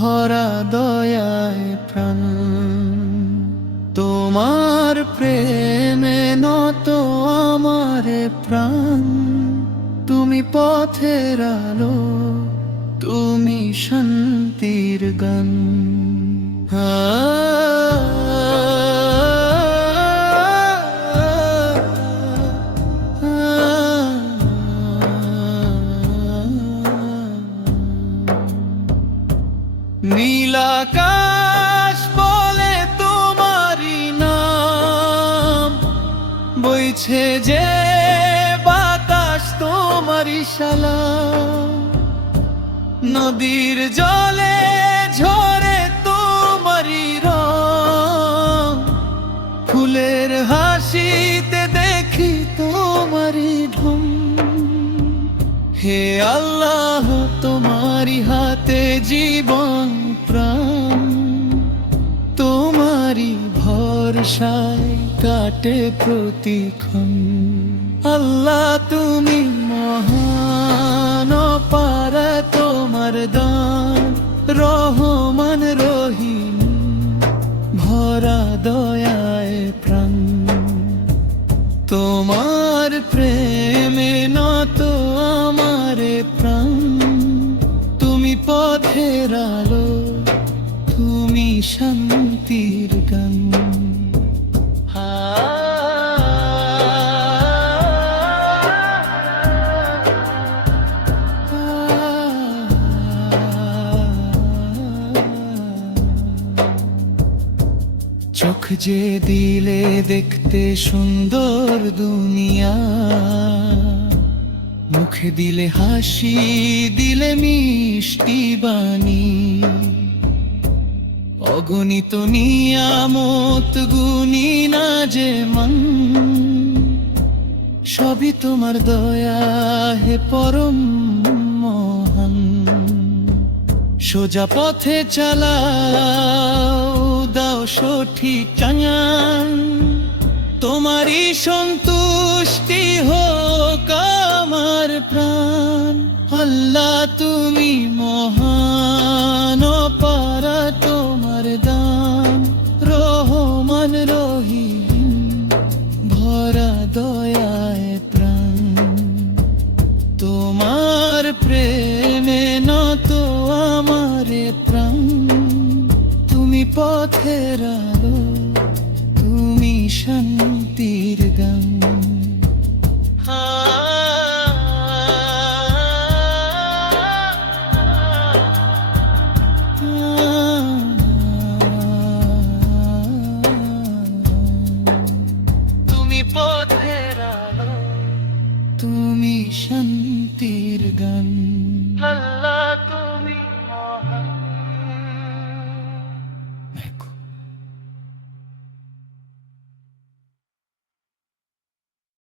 ভরা দয়ায় প্রাণ। তোমার প্রেমে নত আমার প্রাণ। তুমি পথের আলো, তুমি শান্তির গান। নীল আকাশ বলে তোমারি নাম, বইছে যে বাতাস তোমারি সালাম। নদীর জলে ঝরে তোমারি রং, ফুলের হাসিতে দেখি তোমারি ঢং। হে আল্লাহ, তোমারি হাতে জীবন প্রাণ। তোমারি ভরসায় কাটে প্রতিক্ষণ। আল্লাহ তুমি মহান, পারা তোমার দান। রহমান রহিম, ভরা দয়ায় প্রাণ। তোমার প্রেমে নত আমার প্রাণ। তুমি পথের আলো, তুমি শান্তির গান। চোখ যে দিলে দেখতে সুন্দর দুনিয়া, মুখে দিলে হাসি, দিলে মিষ্টি বাণী। অগণিত নিয়ামত গুনি না যে মন, সবই তোমার দয়া হে পরম মহান। সোজা পথে চালাও, দাও সঠিক টান। তোমারই সন্তুষ্টি হোক আমার প্রাণ। আল্লাহ তুমি মহান, পারা তোমার দান। রহমান রহিম, ভরা দয়ায় প্রাণ। তোমার প্রেমে নত আমার প্রাণ। তুমি পথের আলো, তুমি শান্তির গান। তুমি পথের আলো, তুমি শান্তির গান।